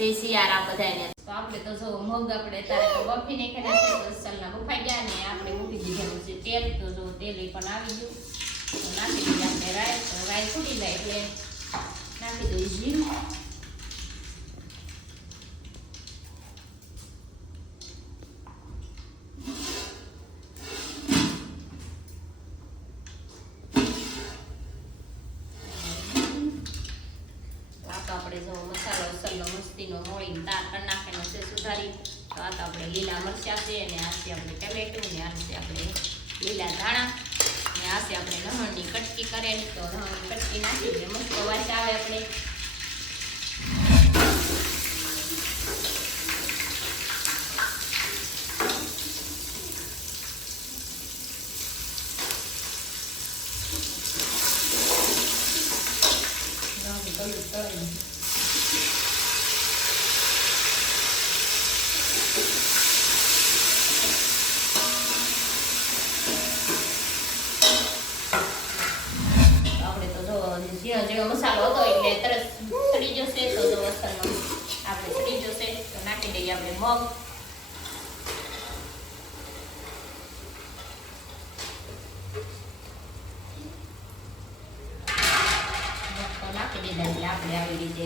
જય સિયારામ બધાને. તો આપણે તો જો મગ આપણે તારે તો બફી નાખેલા છે, તો સલના બફાઈ ગયા ને આપણે મૂકી દીધેલું છે તેલ. તો જો તેલ પણ આવી ગયું, તો નાખી દઈએ આપણે રાઈ ફૂટી જાય એટલે નાખી દઈએ જીરું. આપણે જો મસાલો સલ્લો મસ્તીનો મોળીને તાર કરી નાખેલો છે સુધારી. તો આ તો આપણે લીલા મરચાં છે, અને આ છે આપણે ટમેટું, ને આ છે આપણે લીલા ધાણા, ને આ છે આપણે લસણની કટકી કરેલી. તો લસણની કટકી નાખી દઈએ, મસ્ત વાસ આવે આપણે. ઝીણો ઝીણો મસાલો હતો એટલે તરત સડી જશે. તો અસલનો આપણે સડી જશે તો નાખી દઈએ આપણે મગ. નાખી દીધા એટલે આપણે આવી રીતે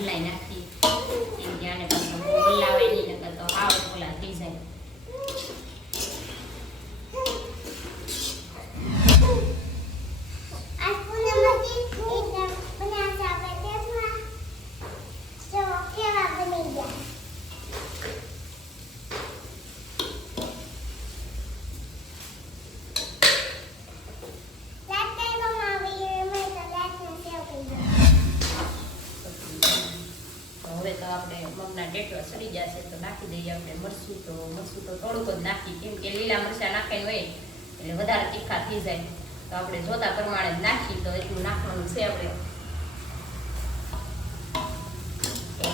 હલાઈ નાખી ત્યાંને પછી હલાવે નહીં, નકર તો હાવ ઓલા થઈ જાય. હવે તો આપણે મગના ટેટવા સડી જશે તો નાખી દઈએ આપણે મરચું. તો મરચું તો થોડુંક જ નાખી, કેમ કે લીલા મરચાં નાખેલું હોય એટલે વધારે તીખા થઈ જાય. તો આપણે જોતા પ્રમાણે જ નાખી, તો એટલું નાખવાનું છે આપણે.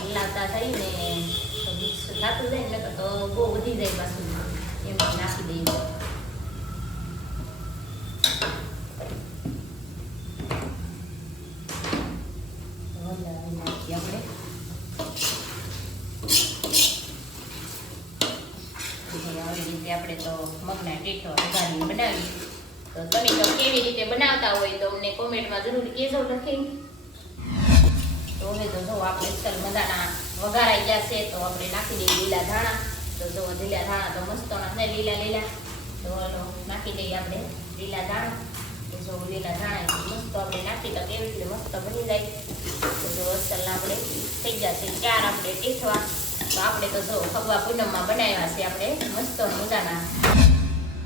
હલાવતા થઈને તો મિક્સ થતું જાય ને, તો બહુ વધી જાય પાછું, એમાં નાખી દઈએ. નાખીએ આપણે આવી રીતે આપણે તો મગના ટેટવા વઘારીને બનાવીએ. તો તમે તો કેવી રીતે બનાવતા હોય તો અમને કોમેન્ટમાં જરૂર કહેજો લખી. તો હવે તો જો આપણે ચલ મદાના વઘારાઈ ગયા છે, તો આપણે નાખી દઈએ લીલા ધાણા. તો જો લીલા ધાણા તો મસ્તોના છે, લીલા લીલા. તો નાખી દઈએ આપણે લીલા ધાણા. તો જો લીલા ધાણા મસ્ત આપણે નાખી તો કેવી રીતે મસ્ત બની જાય. તો જો અસલના આપણે થઈ જશે ચાર આપણે ટેઠવા. તો આપણે તો જો ફગવા પૂનમમાં બનાવ્યા છે આપણે મસ્ત મજાના.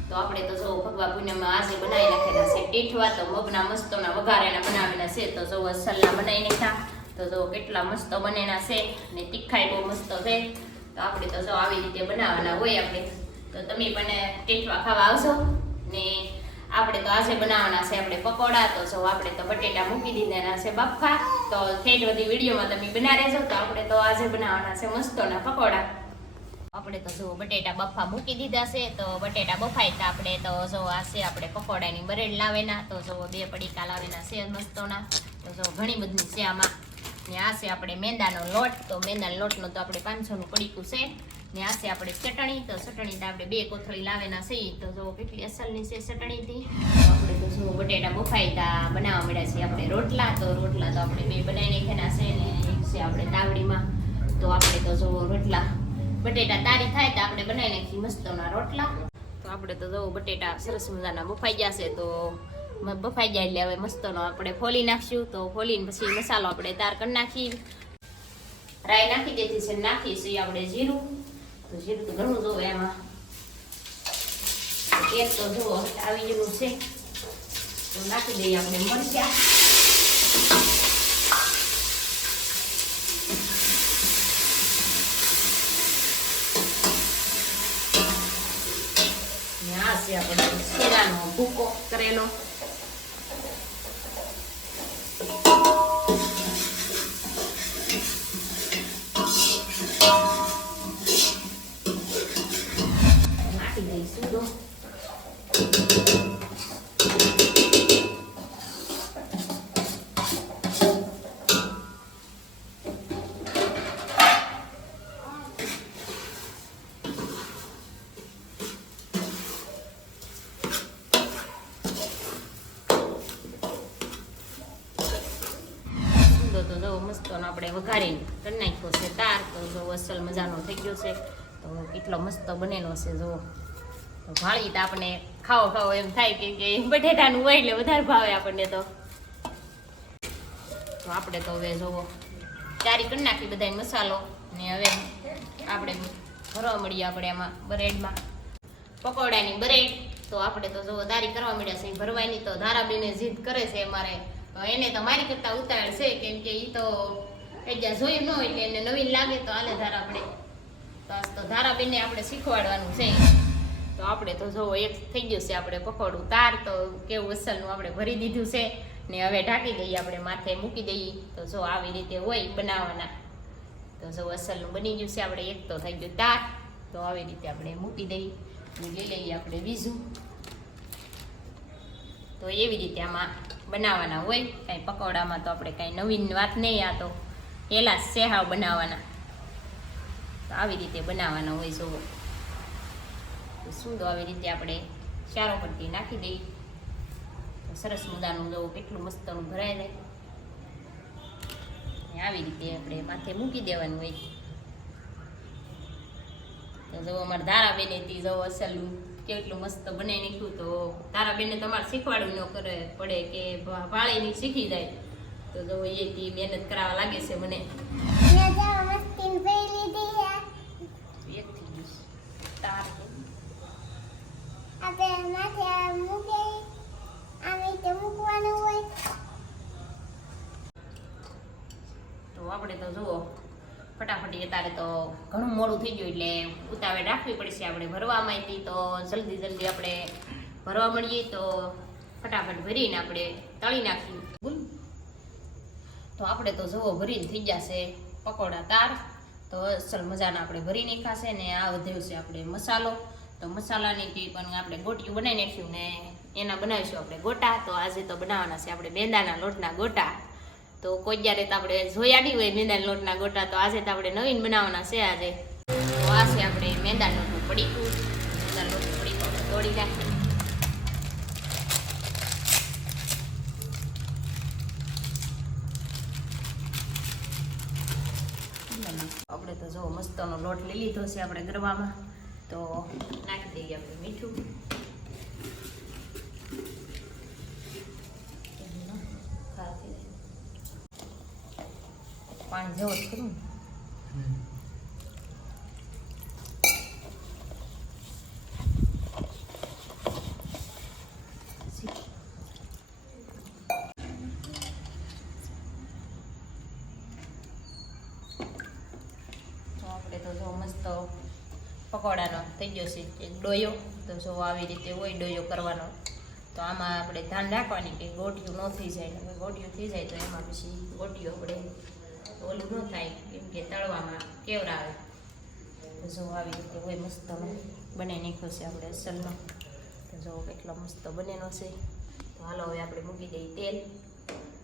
તો આપણે તો જો ફગવા પૂનમમાં આજે બનાવી નાખેલા છે ટેઠવા. તો મગના મસ્તોના વઘારેના બનાવેલા છે. તો જો અસલના બનાવી નાખ્યા. તો જો કેટલા મસ્ત બનેલા છે, ને તીખાઈ બહુ મસ્ત છે. તો આપણે તો જો આવી રીતે બનાવવાના હોય આપણે. તો તમે પણ ટેઠવા ખાવા આવશો. ને આપણે તો આજે બનાવવાના છે આપણે પકોડા. તો જો આપણે તો બટેટા મૂકી દીધેલા છે બફા. તો ઠેઠ બધી વિડીયોમાં તમે બના રહેજો. તો આપણે તો આજે બનાવવાના છે મસ્તોના પકોડા. આપણે તો જો બટેટા બફા મૂકી દીધા છે. તો બટેટા બફાય તો આપણે તો જો આ છે આપણે પકોડાની બરેડ લાવેના. તો જો 2 પડીકા લાવેના છે મસ્તોના. તો જો ઘણી બધી છે આમાં. ને આ છે આપણે મેંદાનો લોટ. તો મેંદાના લોટનો તો આપણે 500નું પડીકું છે. ને આ છે આપણે ચટણી. તો ચટણી તો આપણે 2 કોથળી લાવેના છે. તો જો કેટલી અસલની છે ચટણીથી. તો આપણે તો જો બટેટા બફાઈતા બનાવવા મળ્યા છે આપણે રોટલા. તો રોટલા તો આપણે 2 બનાવી નાખ્યા છે, ને એક છે આપણે તાવડીમાં. તો આપણે તો જો રોટલા બટેટા તારી થાય તો આપણે બનાવી નાખી મસ્તના રોટલા. તો આપણે તો જો બટેટા સરસ મજાના બફાઈ ગયા છે. તો બફાઈ જાય એટલે હવે મસ્તનો આપણે ફોલી નાખશું. તો ફોલીને પછી મસાલો આપણે તાર કરી નાખી. રાઈ નાખી દેતી છે, નાખીશું આપણે જીરું. તો જીરું તો ઘણું જોવે એમાં. એક તો જુઓ આવી ગયું છે. તો નાખી દઈએ આપણે મરચાં. ને આ છે આપણે શેરાનો ભૂકો કરેલો. નાખી દઈશું તો વઘારીને કરી નાખ્યો છે તાર. તો જો અસલ મજાનો થઈ ગયો છે. તો કેટલો મસ્ત બનેલો છે જુઓ. તો ભાળી તો આપણે ખાવો એમ થાય કે બટેટાનું હોય એટલે વધારે ભાવે આપણને. તો આપણે તો હવે જુઓ ચારી કરી નાખી બધા મસાલો ને હવે આપણે ભરવા મળીએ આપણે એમાં બ્રેડમાં પકોડાની બ્રેડ. તો આપણે તો જો દારી કરવા મળ્યા છે ભરવાની. તો ધારાબેને જીદ કરે છે અમારે. તો એને તો મારી કરતા ઉતાવળ છે કેમ કે એ તો જ્યાં જોયું ન હોય એટલે એને નવીન લાગે તો હાલે ધારા આપણે. તો ધારાબેનને આપણે શીખવાડવાનું છે. તો આપણે તો જો એક થઈ ગયું છે આપણે પકોડું તાર. તો કેવું અસલનું આપણે ભરી દીધું છે ને હવે ઢાંકી દઈએ આપણે માથે મૂકી દઈએ. તો જો આવી રીતે હોય બનાવવાના. તો જો અસલનું બની ગયું છે આપણે એક તો થઈ ગયું તાર. તો આવી રીતે આપણે મૂકી દઈએ લઈ લઈએ આપણે બીજું. તો એવી રીતે આમાં બનાવવાના હોય. કાંઈ પકોડામાં તો આપણે કાંઈ નવીન વાત નહીં. આ તો પહેલાં સેહાવ બનાવવાના. તો આવી રીતે બનાવવાના હોય. જુઓ તો શું તો આવી રીતે આપણે ચારો પરથી નાખી દઈએ. તો સરસ મજાનું જુઓ કેટલું મસ્તનું ભરાય જાય. આવી રીતે આપણે માથે મૂકી દેવાનું હોય. તો જો અમારે ધારાબેને થી જો અસલું કેટલું મસ્ત બનાવી નાખ્યું. તો ધારાબેનને તમારે શીખવાડવું ન કરે પડે કે ભાળીની શીખી જાય. તો જો એથી મહેનત કરાવવા લાગે છે મને. એક થઈ ગયું તાર. તો આપણે તો જુઓ ફટાફટી અત્યારે તો ઘણું મોડું થઈ ગયું એટલે ઉતાવળ રાખવી પડશે આપણે ભરવામાં. તો જલ્દી આપણે ભરવા મળીએ. તો ફટાફટ ભરીને આપણે તળી નાખીએ. તો આપણે તો જુઓ ભરીને થઈ જશે પકોડા તાર. તો અસલ મજાના આપણે ભરી નાખાશે ને આ વધ્યું છે આપણે મસાલો. તો મસાલાની પણ આપણે ગોટિયું બનાવી નાખ્યું ને એના બનાવીશું આપણે ગોટા. તો આજે તો બનાવવાના છે આપણે મેંદાના લોટના ગોટા. તો કોઈ જ્યારે તો આપણે જોયા નહીં હોય મેંદાના લોટના ગોટા. તો આજે તો આપણે નવીન બનાવવાના છે આજે. તો આ છે આપણે મેંદાના લોટનું પડીકું. મેંદાના લોટનું પડીકું આપણે તોડી નાખીએ. આપણે તો જો મસ્તનો લોટ લઈ લીધો છે આપણે ગરવામાં. તો નાખી દઈએ આપણે મીઠું. પાણી જેવો જ કરું ને. આપણે તો જો મસ્ત પકોડાનો થઈ ગયો છે એક ડોયો. તો જો આવી રીતે હોય ડોયો કરવાનો. તો આમાં આપણે ધ્યાન રાખવાની કે ગોટિયું ન થઈ જાય. ગોટિયું થઈ જાય તો એમાં પછી ગોટિયું આપણે ઓલું ન થાય કેમ કે તળવામાં કેવડા આવે. તો જો આવી રીતે હોય મસ્ત બનાવી નાખ્યો છે આપણે અસલનો. તો જો કેટલો મસ્ત બનેલો છે. તો હાલો હવે આપણે મૂકી દઈએ તેલ.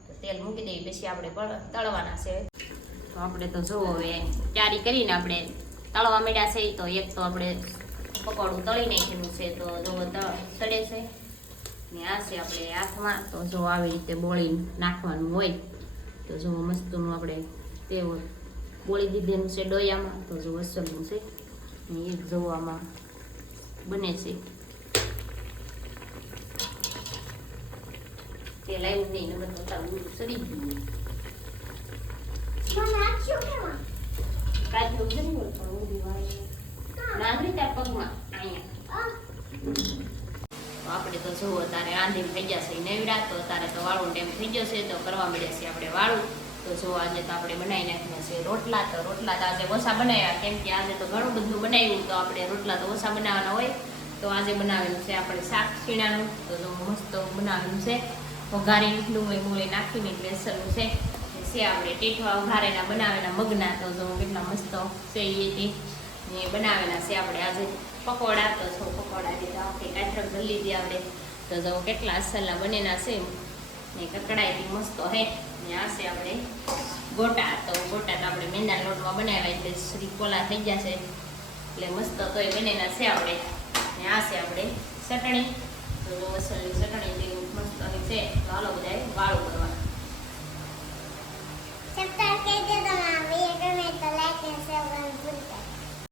તો તેલ મૂકી દઈએ પછી આપણે તળવાના છે. તો આપણે તો જો હવે તૈયારી કરીને આપણે તળવા માંડ્યા છે. તો એક તો આપણે પકોડું તળી નાખેલું છે. તો જો તળે છે ને આ છે આપણે હાથમાં. તો જો આવી રીતે બોળી નાખવાનું હોય. તો જો મસ્તનું આપણે તે બોળી દીધેલું છે ડોયામાં. તો જો અસલનું છે ને એક જોવામાં બને છે. તેલ આવ્યું નહીં ને બધા સડી ગયું. કાજુ જરૂર પણ ઊંધી વાળી નાગરી ત્યાં પગમાં અહીંયા. આપણે તો જુઓ તારે રાંધીને થઈ જશે નવરા. તો તારે તો વાળું ટાઈમ થઈ જશે. તો કરવા મળ્યા છે આપણે વાળું. તો જો આજે તો આપણે બનાવી નાખ્યા છે રોટલા. તો રોટલા તો આજે ઓછા બનાવ્યા કેમ કે આજે તો ઘણું બધું બનાવ્યું. તો આપણે રોટલા તો ઓછા બનાવવાના હોય. તો આજે બનાવેલું છે આપણે શાક છીણાનું. તો જો મસ્ત બનાવેલું છે વઘારી ડુંગળી મૂળી નાખીને એટલે અસલનું છે. આપણે ટેઠવા વઘારેલા બનાવેલા મગના. તો જો કેટલા મસ્ત છે એ બનાવેલા છે આપણે આજે પકોડા. તો જો પકોડા દીધા આખી કાઠર ભરી લીધી આપણે. તો જો કેટલા અસલના બનેલા છે ને કકડાઈથી મસ્ત હે. ને આ છે આપણે ગોટા. તો ગોટા તો આપણે મેંદાના લોટમાં બનાવ્યા એટલે શ્રીકોલા થઈ ગયા છે એટલે મસ્ત તો એ બનેલા છે આપણે. ને આ છે આપણે ચટણી. તો જો અસલની ચટણી જેવું મસ્ત છે. તો હાલો બધા વાળું